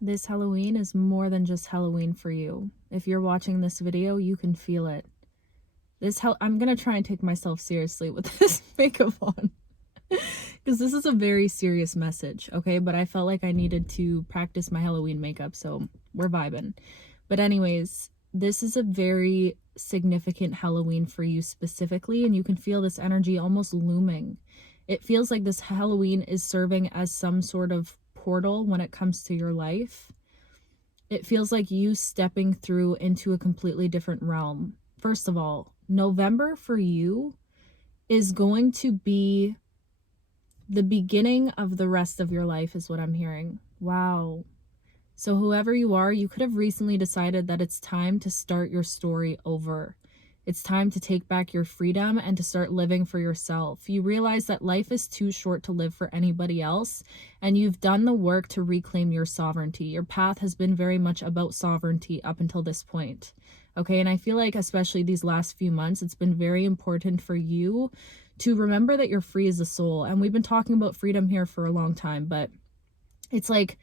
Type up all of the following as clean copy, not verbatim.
This Halloween is more than just Halloween for you. If you're watching this video, you can feel it. I'm gonna try and take myself seriously with this makeup on. Because this is a very serious message, okay? But I felt like I needed to practice my Halloween makeup, so we're vibing. But anyways, this is a very significant Halloween for you specifically, and you can feel this energy almost looming. It feels like this Halloween is serving as some sort of portal when it comes to your life. It feels like you stepping through into a completely different realm. First of all, November for you is going to be the beginning of the rest of your life, is what I'm hearing. Wow. So whoever you are, you could have recently decided that it's time to start your story over. It's time to take back your freedom and to start living for yourself. You realize that life is too short to live for anybody else, and you've done the work to reclaim your sovereignty. Your path has been very much about sovereignty up until this point. Okay, and I feel like especially these last few months, it's been very important for you to remember that you're free as a soul. And we've been talking about freedom here for a long time, but it's like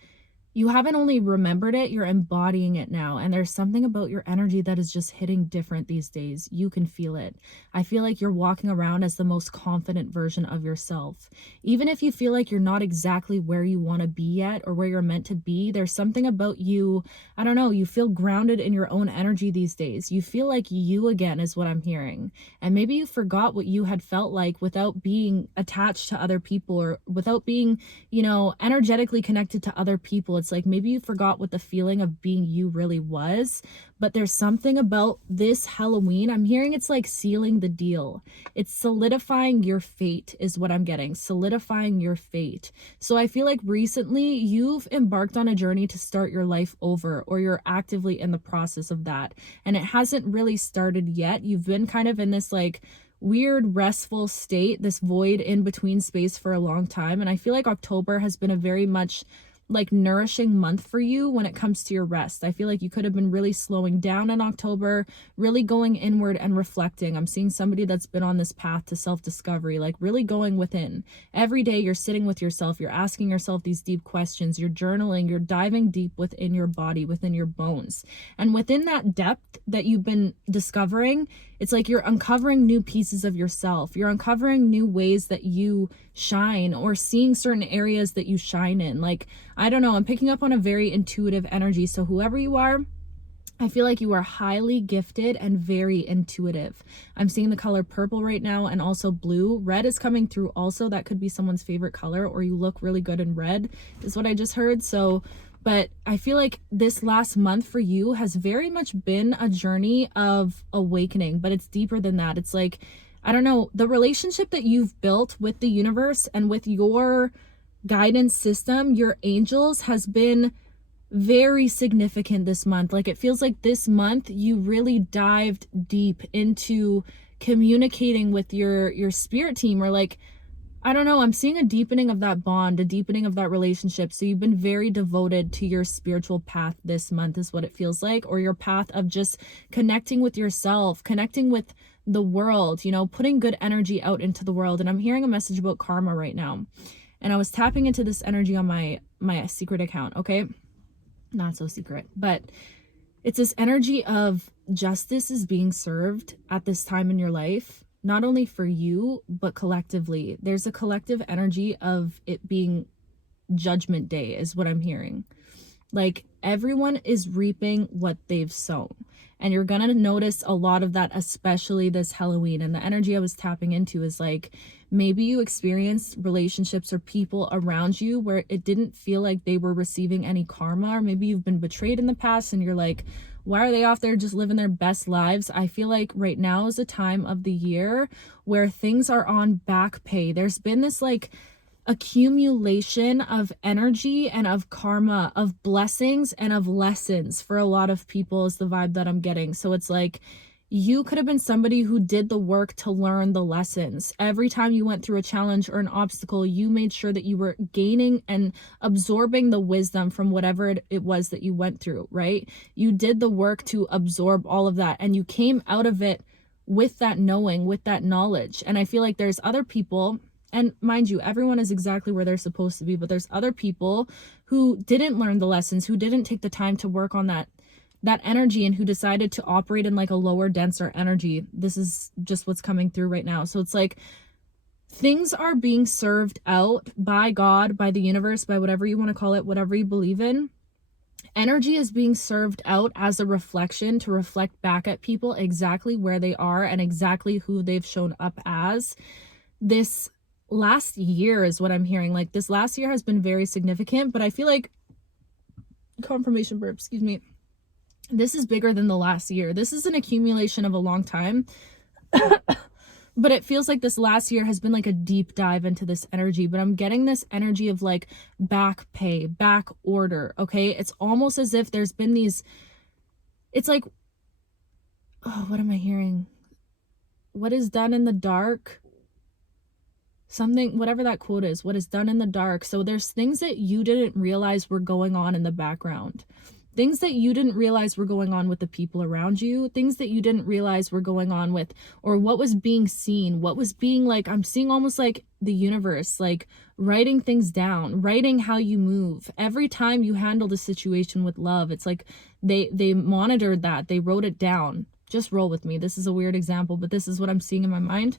you haven't only remembered it, you're embodying it now. And there's something about your energy that is just hitting different these days. You can feel it. I feel like you're walking around as the most confident version of yourself. Even if you feel like you're not exactly where you want to be yet or where you're meant to be, there's something about you, I don't know, you feel grounded in your own energy these days. You feel like you again is what I'm hearing. And maybe you forgot what you had felt like without being attached to other people or without being, energetically connected to other people. It's like maybe you forgot what the feeling of being you really was, but there's something about this Halloween. I'm hearing it's like sealing the deal. It's solidifying your fate is what I'm getting. Solidifying your fate. So I feel like recently you've embarked on a journey to start your life over, or you're actively in the process of that. And it hasn't really started yet. You've been kind of in this like weird restful state, this void in between space for a long time. And I feel like October has been a very much like nourishing month for you when it comes to your rest. I feel like you could have been really slowing down in October, really going inward and reflecting. I'm seeing somebody that's been on this path to self-discovery, like really going within. Every day you're sitting with yourself, you're asking yourself these deep questions, you're journaling, you're diving deep within your body, within your bones. And within that depth that you've been discovering, it's like you're uncovering new pieces of yourself. You're uncovering new ways that you shine, or seeing certain areas that you shine in. Like, I don't know, I'm picking up on a very intuitive energy. So whoever you are, I feel like you are highly gifted and very intuitive. I'm seeing the color purple right now, and also blue. Red is coming through also. That could be someone's favorite color, or you look really good in red is what I just heard. So, but I feel like this last month for you has very much been a journey of awakening, but it's deeper than that. It's like, I don't know, the relationship that you've built with the universe and with your guidance system, your angels, has been very significant this month. Like, it feels like this month you really dived deep into communicating with your spirit team, or like, I don't know, I'm seeing a deepening of that bond, a deepening of that relationship. So you've been very devoted to your spiritual path this month is what it feels like, or your path of just connecting with yourself, connecting with the world, putting good energy out into the world. And I'm hearing a message about karma right now. And I was tapping into this energy on my secret account, okay? Not so secret, but it's this energy of justice is being served at this time in your life, not only for you, but collectively. There's a collective energy of it being Judgment Day is what I'm hearing. Like, everyone is reaping what they've sown. And you're gonna notice a lot of that, especially this Halloween. And the energy I was tapping into is like, maybe you experienced relationships or people around you where it didn't feel like they were receiving any karma, or maybe you've been betrayed in the past and you're like, why are they off there just living their best lives? I feel like right now is a time of the year where things are on back pay. There's been this like accumulation of energy and of karma, of blessings and of lessons for a lot of people is the vibe that I'm getting. So it's like you could have been somebody who did the work to learn the lessons. Every time you went through a challenge or an obstacle, you made sure that you were gaining and absorbing the wisdom from whatever it was that you went through, right? You did the work to absorb all of that, and you came out of it with that knowing, with that knowledge. And I feel like there's other people And mind you, everyone is exactly where they're supposed to be, but there's other people who didn't learn the lessons, who didn't take the time to work on that energy, and who decided to operate in like a lower, denser energy. This is just what's coming through right now. So it's like things are being served out by God, by the universe, by whatever you want to call it, whatever you believe in. Energy is being served out as a reflection to reflect back at people exactly where they are and exactly who they've shown up as. This last year is what I'm hearing. Like this last year has been very significant, but I feel like confirmation burp, excuse me. This is bigger than the last year. This is an accumulation of a long time. But it feels like this last year has been like a deep dive into this energy, but I'm getting this energy of like back pay, back order, okay? It's almost as if there's been these, it's like, oh, what am I hearing? What is done in the dark? Something, whatever that quote is, what is done in the dark. So there's things that you didn't realize were going on in the background. Things that you didn't realize were going on with the people around you, things that you didn't realize were going on with, or what was being seen, what was being like, I'm seeing almost like the universe, like writing things down, writing how you move. Every time you handled a situation with love, it's like they monitored that, they wrote it down. Just roll with me. This is a weird example, but this is what I'm seeing in my mind.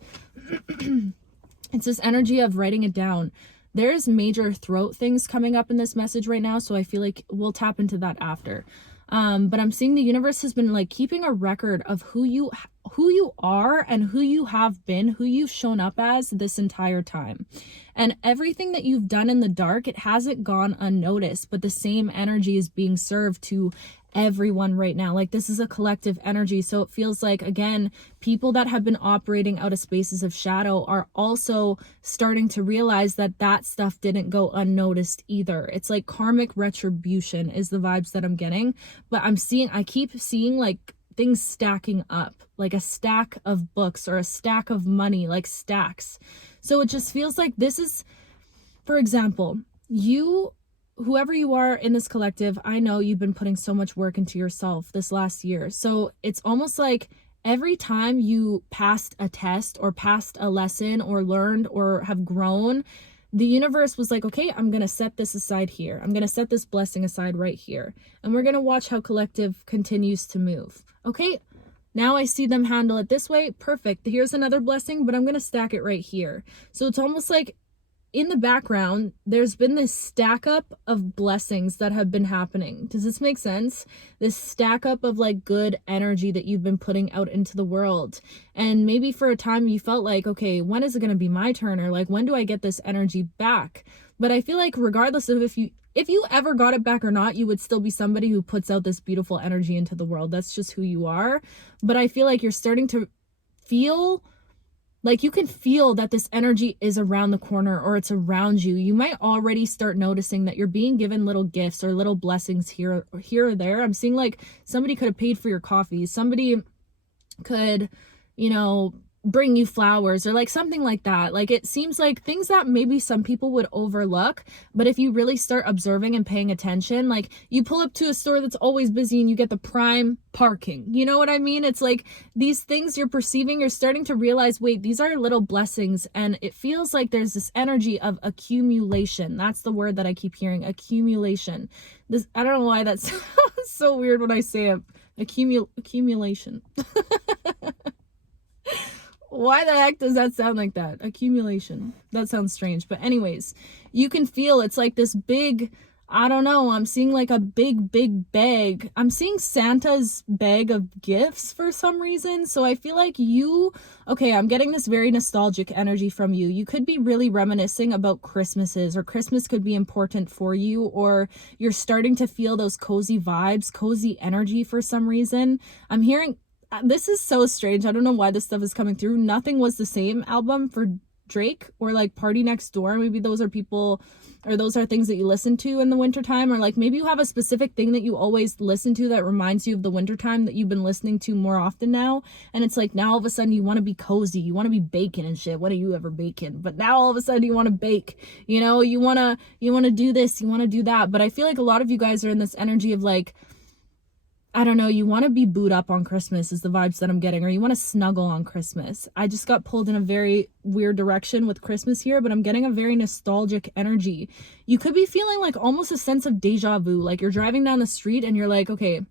It's this energy of writing it down. There's major throat things coming up in this message right now, so I feel like we'll tap into that after. But I'm seeing the universe has been like keeping a record of who you are and who you have been, who you've shown up as this entire time. And everything that you've done in the dark, it hasn't gone unnoticed, but the same energy is being served to everyone right now. Like this is a collective energy. So it feels like, again, people that have been operating out of spaces of shadow are also starting to realize that that stuff didn't go unnoticed either. It's like karmic retribution is the vibes that I'm getting. But I keep seeing like things stacking up, like a stack of books or a stack of money, like stacks. So it just feels like this is, for example, whoever you are in this collective, I know you've been putting so much work into yourself this last year. So it's almost like every time you passed a test or passed a lesson or learned or have grown, the universe was like, okay, I'm going to set this aside here. I'm going to set this blessing aside right here. And we're going to watch how collective continues to move. Okay, now I see them handle it this way. Perfect. Here's another blessing, but I'm going to stack it right here. So it's almost like in the background, there's been this stack up of blessings that have been happening. Does this make sense? This stack up of like good energy that you've been putting out into the world. And maybe for a time you felt like, okay, when is it going to be my turn? Or like, when do I get this energy back? But I feel like regardless of if you ever got it back or not, you would still be somebody who puts out this beautiful energy into the world. That's just who you are. But I feel like you're starting to feel like you can feel that this energy is around the corner or it's around you. You might already start noticing that you're being given little gifts or little blessings here or there. I'm seeing like somebody could have paid for your coffee. Somebody could, bring you flowers or like something like that. Like it seems like things that maybe some people would overlook, but if you really start observing and paying attention, like you pull up to a store that's always busy and you get the prime parking. You know what I mean? It's like these things you're perceiving, you're starting to realize, wait, these are little blessings. And it feels like there's this energy of accumulation. That's the word that I keep hearing, accumulation. I don't know why that sounds so weird when I say it. Accumulation. Why the heck does that sound like that? Accumulation. That sounds strange. But anyways, you can feel it's like this big, I don't know, I'm seeing like a big bag. I'm seeing Santa's bag of gifts for some reason. So I feel like I'm getting this very nostalgic energy from you. You could be really reminiscing about Christmases, or Christmas could be important for you, or you're starting to feel those cozy vibes, cozy energy for some reason. I'm hearing, this is so strange. I don't know why this stuff is coming through. Nothing Was the Same album for Drake, or like Party Next Door. Maybe those are people, or those are things that you listen to in the wintertime, or like maybe you have a specific thing that you always listen to that reminds you of the wintertime that you've been listening to more often now. And it's like now all of a sudden you want to be cozy, you want to be baking and shit. When are you ever baking? But now all of a sudden you want to bake, you want to do this, you want to do that. But I feel like a lot of you guys are in this energy of like, I don't know, you want to be booed up on Christmas is the vibes that I'm getting, or you want to snuggle on Christmas. I just got pulled in a very weird direction with Christmas here, but I'm getting a very nostalgic energy. You could be feeling like almost a sense of deja vu, like you're driving down the street and you're like, okay,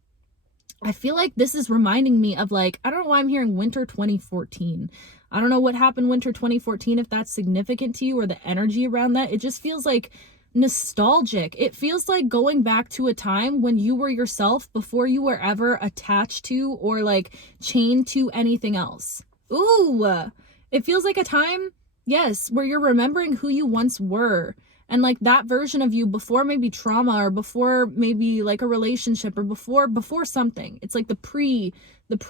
I feel like this is reminding me of like, I don't know why I'm hearing winter 2014. I don't know what happened winter 2014, if that's significant to you or the energy around that. It just feels like nostalgic. It feels like going back to a time when you were yourself before you were ever attached to or like chained to anything else. Ooh, it feels like a time, yes, where you're remembering who you once were. And like that version of you before maybe trauma or before maybe like a relationship or before something. It's like the pre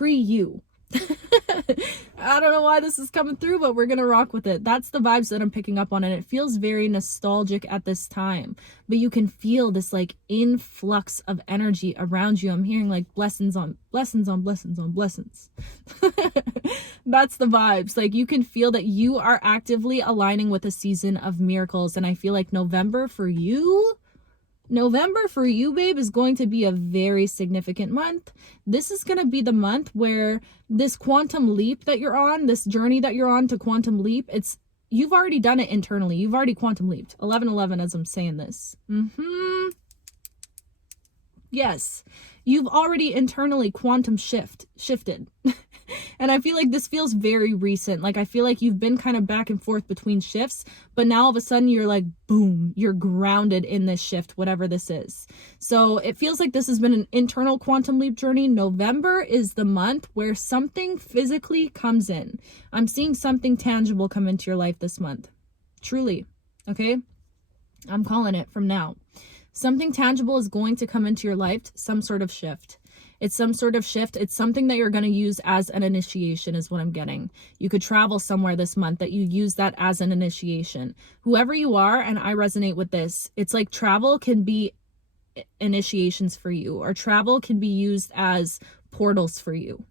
you. I don't know why this is coming through, but we're gonna rock with it. That's the vibes that I'm picking up on, and it feels very nostalgic at this time, but you can feel this like influx of energy around you. I'm hearing like blessings on blessings on blessings on blessings. That's the vibes. Like you can feel that you are actively aligning with a season of miracles, and I feel like November for you, babe, is going to be a very significant month. This is going to be the month where this quantum leap that you're on, this journey that you're on to quantum leap, you've already done it internally. You've already quantum leaped. 1111 as I'm saying this. Yes, you've already internally quantum shifted. And I feel like this feels very recent. Like I feel like you've been kind of back and forth between shifts, but now all of a sudden you're like, boom, you're grounded in this shift, whatever this is. So it feels like this has been an internal quantum leap journey. November is the month where something physically comes in. I'm seeing something tangible come into your life this month. Truly. Okay? I'm calling it from now. Something tangible is going to come into your life, some sort of shift. It's some sort of shift. It's something that you're going to use as an initiation is what I'm getting. You could travel somewhere this month that you use that as an initiation. Whoever you are, and I resonate with this, it's like travel can be initiations for you, or travel can be used as portals for you,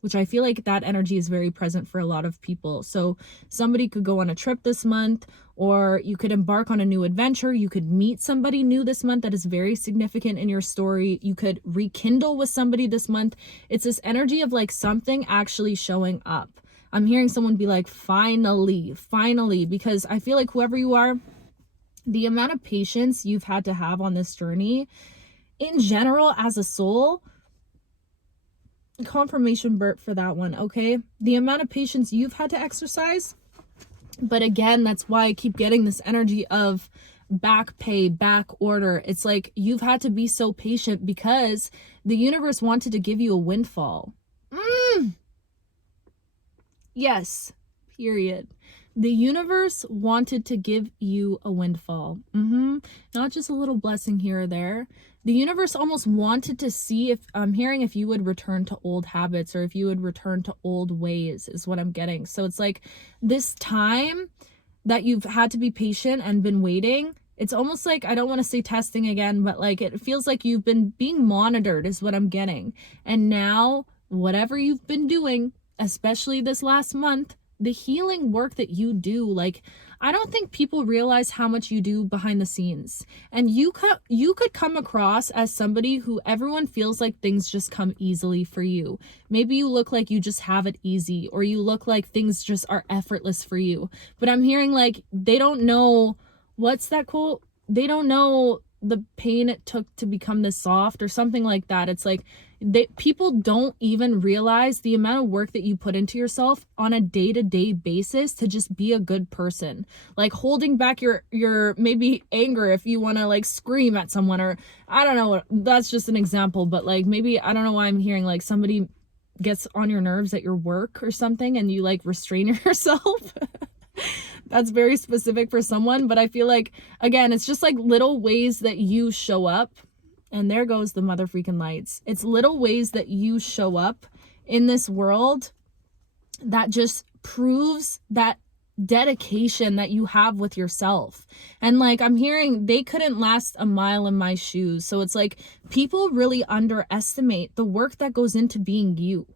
which I feel like that energy is very present for a lot of people. So somebody could go on a trip this month, or you could embark on a new adventure. You could meet somebody new this month that is very significant in your story. You could rekindle with somebody this month. It's this energy of like something actually showing up. I'm hearing someone be like, finally, because I feel like whoever you are, the amount of patience you've had to have on this journey in general as a soul, confirmation burp for that one, okay? The amount of patience you've had to exercise. But again, that's why I keep getting this energy of back pay, back order. It's like you've had to be so patient because the universe wanted to give you a windfall. Yes, period. The universe wanted to give you a windfall. Not just a little blessing here or there. The universe almost wanted to see if you would return to old habits, or if you would return to old ways is what I'm getting. So it's like this time that you've had to be patient and been waiting. It's almost like, I don't want to say testing again, but like it feels like you've been being monitored is what I'm getting. And now whatever you've been doing, especially this last month, the healing work that you do, like I don't think people realize how much you do behind the scenes. And you could come across as somebody who everyone feels like things just come easily for you. Maybe you look like you just have it easy, or you look like things just are effortless for you. But I'm hearing like they don't know, what's that quote? They don't know the pain it took to become this soft or something like that. It's like people don't even realize the amount of work that you put into yourself on a day-to-day basis to just be a good person. Like holding back your maybe anger if you want to like scream at someone, or I don't know, that's just an example, but like maybe, I don't know why I'm hearing like somebody gets on your nerves at your work or something and you like restrain yourself. That's very specific for someone, but I feel like, again, it's just like little ways that you show up. And there goes the mother freaking lights. It's little ways that you show up in this world that just proves that dedication that you have with yourself. And like I'm hearing, they couldn't last a mile in my shoes. So it's like people really underestimate the work that goes into being you.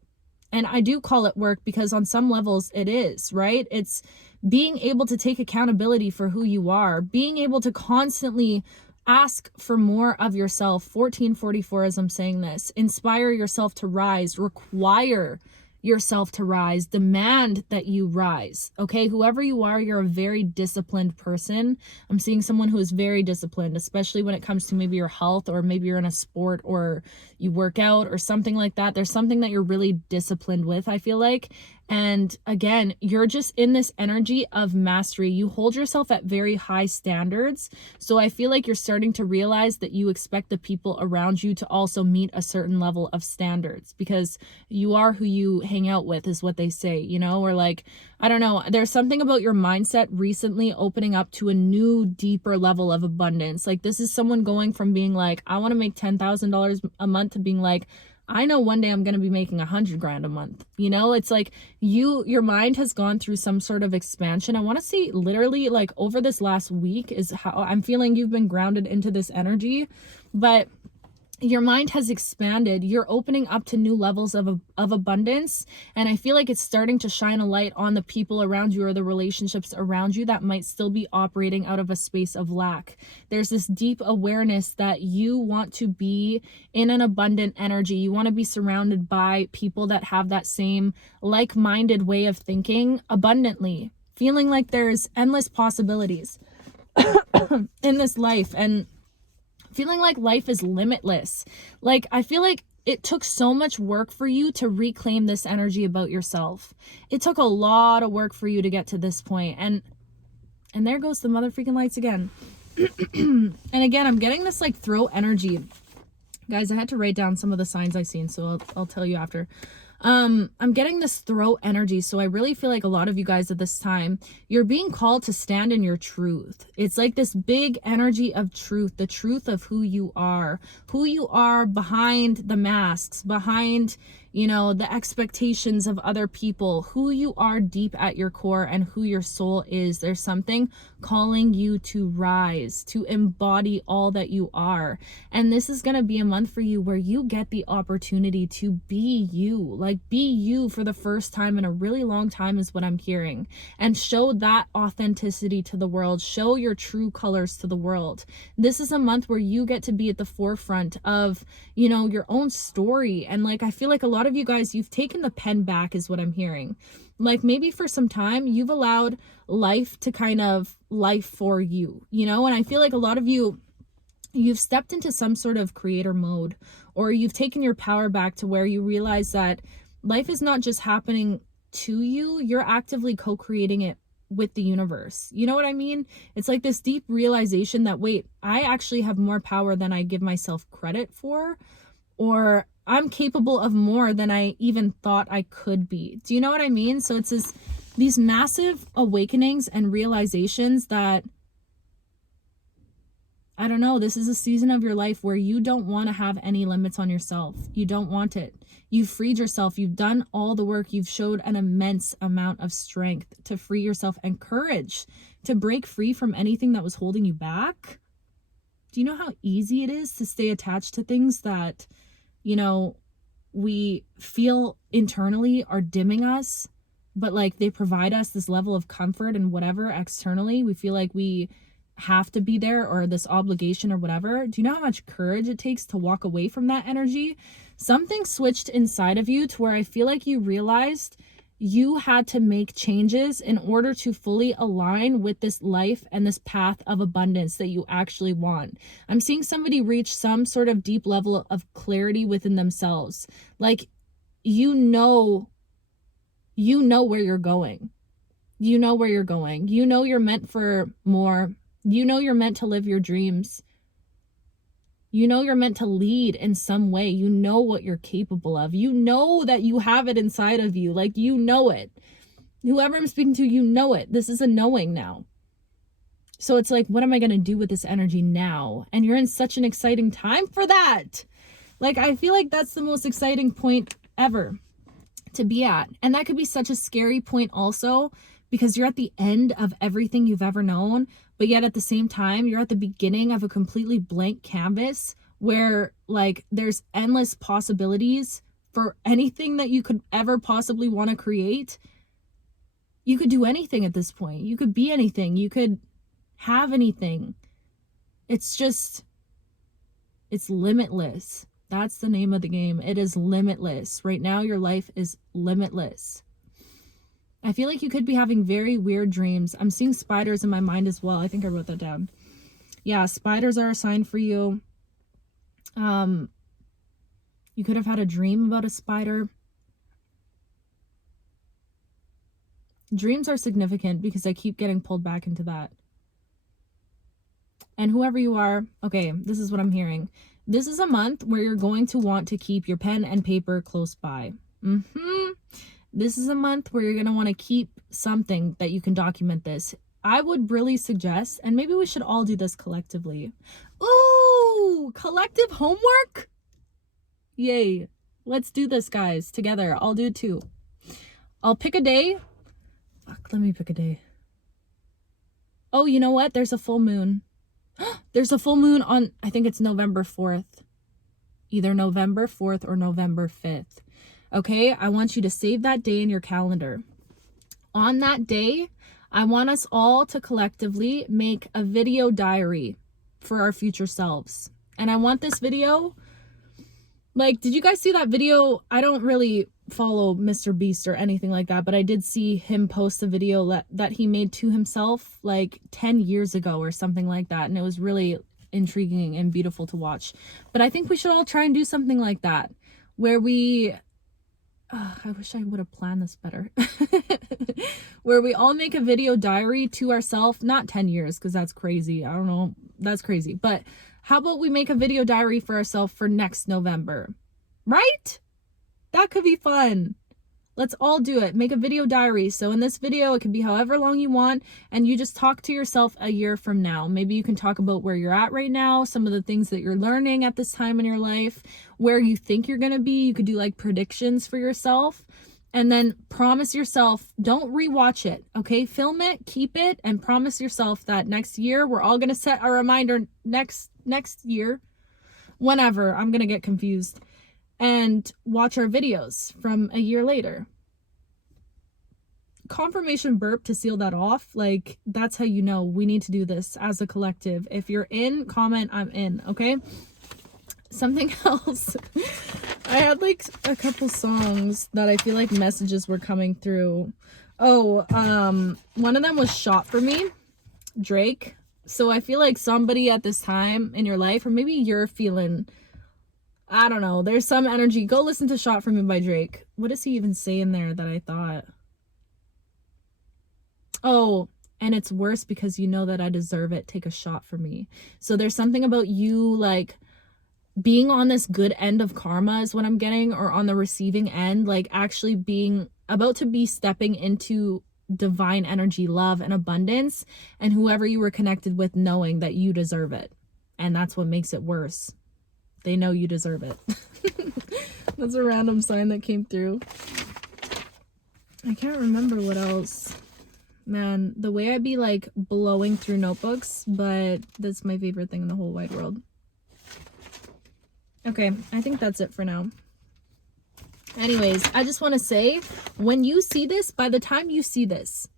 And I do call it work because on some levels it is, right? It's being able to take accountability for who you are, being able to constantly Ask for more of yourself. 1444 as I'm saying this. Inspire yourself to rise. Require yourself to rise. Demand that you rise. Okay, whoever you are, you're a very disciplined person. I'm seeing someone who is very disciplined, especially when it comes to maybe your health, or maybe you're in a sport or you work out or something like that. There's something that you're really disciplined with, I feel like. And again, you're just in this energy of mastery. You hold yourself at very high standards. So I feel like you're starting to realize that you expect the people around you to also meet a certain level of standards, because you are who you hang out with, is what they say, you know, or like, I don't know. There's something about your mindset recently opening up to a new, deeper level of abundance. Like, this is someone going from being like, I want to make $10,000 a month, to being like, I know one day I'm going to be making $100,000 a month. You know, it's like your mind has gone through some sort of expansion. I want to say literally like over this last week is how I'm feeling you've been grounded into this energy, but your mind has expanded. You're opening up to new levels of abundance. And I feel like it's starting to shine a light on the people around you, or the relationships around you that might still be operating out of a space of lack. There's this deep awareness that you want to be in an abundant energy. You want to be surrounded by people that have that same like-minded way of thinking abundantly, feeling like there's endless possibilities in this life, and feeling like life is limitless. Like, I feel like it took so much work for you to reclaim this energy about yourself. It took a lot of work for you to get to this point. And there goes the mother freaking lights again. And again, I'm getting this like throat energy. Guys, I had to write down some of the signs I've seen, so I'll tell you after. I'm getting this throat energy. So I really feel like a lot of you guys at this time, you're being called to stand in your truth. It's like this big energy of truth, the truth of who you are behind the masks, behind, you know, the expectations of other people, who you are deep at your core and who your soul is. There's something calling you to rise, to embody all that you are. And this is going to be a month for you where you get the opportunity to be you, like be you for the first time in a really long time is what I'm hearing, and show that authenticity to the world, show your true colors to the world. This is a month where you get to be at the forefront of, you know, your own story. And like, I feel like a lot of you guys, you've taken the pen back is what I'm hearing. Like, maybe for some time you've allowed life to kind of life for you, you know, and I feel like a lot of you, you've stepped into some sort of creator mode, or you've taken your power back to where you realize that life is not just happening to you, you're actively co-creating it with the universe. You know what I mean? It's like this deep realization that, wait, I actually have more power than I give myself credit for, or I'm capable of more than I even thought I could be. Do you know what I mean? So it's these massive awakenings and realizations that, I don't know, this is a season of your life where you don't want to have any limits on yourself. You don't want it. You've freed yourself. You've done all the work. You've showed an immense amount of strength to free yourself and courage to break free from anything that was holding you back. Do you know how easy it is to stay attached to things that, you know, we feel internally are dimming us, but like they provide us this level of comfort and whatever externally? We feel like we have to be there, or this obligation or whatever. Do you know how much courage it takes to walk away from that energy? Something switched inside of you to where I feel like you realized you had to make changes in order to fully align with this life and this path of abundance that you actually want. I'm seeing somebody reach some sort of deep level of clarity within themselves. Like, you know where you're going. You know where you're going. You know you're meant for more. You know you're meant to live your dreams. You know you're meant to lead in some way. You know what you're capable of. You know that you have it inside of you. Like, you know it. Whoever I'm speaking to, you know it. This is a knowing now. So it's like, what am I going to do with this energy now? And you're in such an exciting time for that. Like, I feel like that's the most exciting point ever to be at. And that could be such a scary point also, because you're at the end of everything you've ever known, but yet at the same time, you're at the beginning of a completely blank canvas where like there's endless possibilities for anything that you could ever possibly want to create. You could do anything at this point. You could be anything. You could have anything. It's just, it's limitless. That's the name of the game. It is limitless. Right now, your life is limitless. I feel like you could be having very weird dreams. I'm seeing spiders in my mind as well. I think I wrote that down. Yeah, spiders are a sign for you. You could have had a dream about a spider. Dreams are significant because I keep getting pulled back into that. And whoever you are, okay, this is what I'm hearing. This is a month where you're going to want to keep your pen and paper close by. This is a month where you're going to want to keep something that you can document this. I would really suggest, and maybe we should all do this collectively. Ooh, collective homework? Yay. Let's do this, guys, together. I'll do it too. I'll pick a day. Fuck, let me pick a day. Oh, you know what? There's a full moon. There's a full moon on, I think it's November 4th. Either November 4th or November 5th. Okay, I want you to save that day in your calendar. On that day, I want us all to collectively make a video diary for our future selves. And I want this video, like, did you guys see that video? I don't really follow Mr. Beast or anything like that, but I did see him post a video that he made to himself like 10 years ago or something like that. And it was really intriguing and beautiful to watch. But I think we should all try and do something like that where we, I wish I would have planned this better, where we all make a video diary to ourselves, not 10 years, because that's crazy. I don't know. That's crazy. But how about we make a video diary for ourselves for next November, right? That could be fun. Let's all do it. Make a video diary. So in this video, it can be however long you want, and you just talk to yourself a year from now. Maybe you can talk about where you're at right now, some of the things that you're learning at this time in your life, where you think you're going to be. You could do like predictions for yourself, and then promise yourself, don't rewatch it, okay? Film it, keep it, and promise yourself that next year, we're all going to set a reminder next year, whenever. I'm going to get confused. And watch our videos from a year later. Confirmation burp to seal that off. Like, that's how you know we need to do this as a collective. If you're in, comment, I'm in, okay? Something else. I had like a couple songs that I feel like messages were coming through. Oh, one of them was Shot for Me, Drake. So I feel like somebody at this time in your life, or maybe you're feeling, I don't know, there's some energy. Go listen to Shot for Me by Drake. What does he even say in there that I thought? Oh, and it's worse because you know that I deserve it. Take a shot for me. So there's something about you like being on this good end of karma is what I'm getting, or on the receiving end, like actually being about to be stepping into divine energy, love, and abundance, and whoever you were connected with knowing that you deserve it. And that's what makes it worse. They know you deserve it. That's a random sign that came through. I can't remember what else. Man, the way I be like blowing through notebooks, but that's my favorite thing in the whole wide world. Okay, I think that's it for now. Anyways, I just want to say, when you see this, by the time you see this,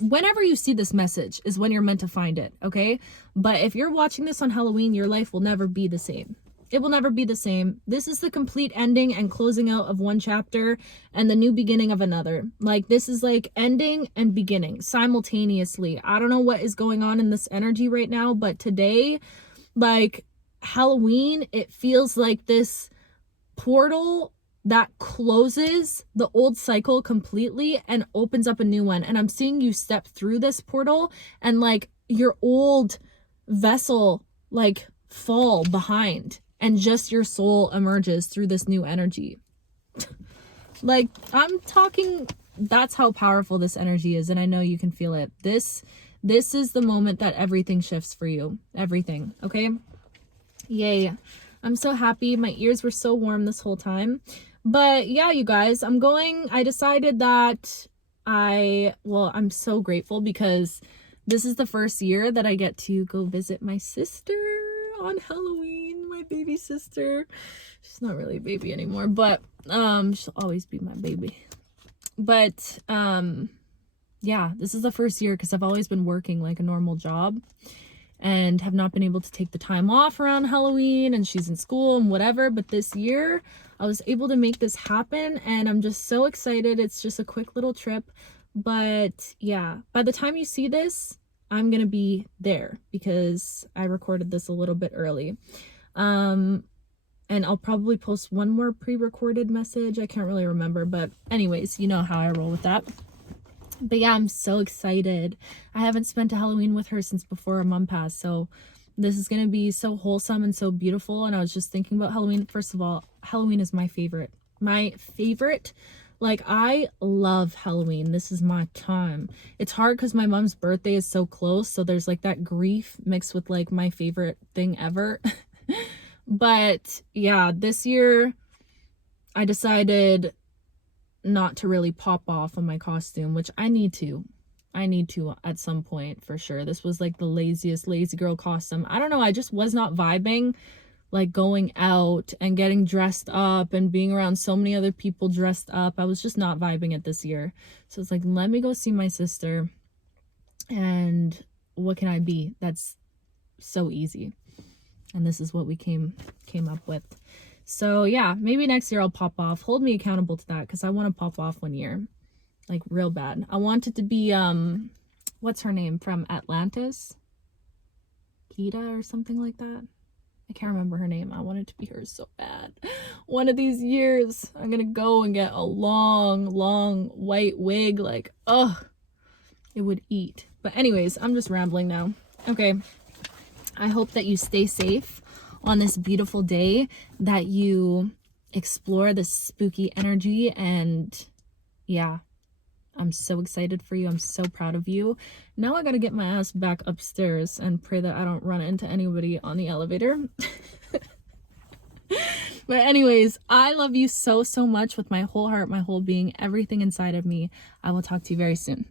whenever you see this message is when you're meant to find it, okay? But if you're watching this on Halloween, your life will never be the same. It will never be the same. This is the complete ending and closing out of one chapter and the new beginning of another. Like, this is like ending and beginning simultaneously. I don't know what is going on in this energy right now, but today, like Halloween, it feels like this portal that closes the old cycle completely and opens up a new one. And I'm seeing you step through this portal and like your old vessel like fall behind, and just your soul emerges through this new energy. Like, I'm talking, that's how powerful this energy is, and I know you can feel it. This is the moment that everything shifts for you. Everything, okay? Yay. I'm so happy. My ears were so warm this whole time. But yeah, you guys, I decided that I'm so grateful because this is the first year that I get to go visit my sister on Halloween, my baby sister. She's not really a baby anymore, but she'll always be my baby. But yeah, this is the first year because I've always been working like a normal job, and have not been able to take the time off around Halloween, and she's in school and whatever. But this year I was able to make this happen, and I'm just so excited. It's just a quick little trip. But yeah, by the time you see this, I'm gonna be there because I recorded this a little bit early. And I'll probably post one more pre-recorded message. I can't really remember, but anyways, you know how I roll with that. But yeah, I'm so excited. I haven't spent a Halloween with her since before her mom passed, so this is gonna be so wholesome and so beautiful. And I was just thinking about Halloween. First of all, Halloween is my favorite. My favorite. Like, I love Halloween. This is my time. It's hard because my mom's birthday is so close, so there's like that grief mixed with like my favorite thing ever. But yeah, this year I decided not to really pop off on my costume, which I need to at some point for sure. This was like the laziest lazy girl costume. I don't know, I just was not vibing like going out and getting dressed up and being around so many other people dressed up. I was just not vibing it this year. So it's like, let me go see my sister, and what can I be? That's so easy. And this is what we came up with. So yeah, maybe next year I'll pop off. Hold me accountable to that, because I want to pop off one year, like real bad. I want it to be what's her name from Atlantis, Kita or something like that. I can't remember her name. I want it to be her so bad. One of these years I'm gonna go and get a long white wig. Like, oh, it would eat. But anyways, I'm just rambling now. Okay, I hope that you stay safe on this beautiful day, that you explore this spooky energy, and yeah, I'm so excited for you. I'm so proud of you. Now I gotta get my ass back upstairs and pray that I don't run into anybody on the elevator. But anyways, I love you so much with my whole heart, my whole being, everything inside of me. I will talk to you very soon.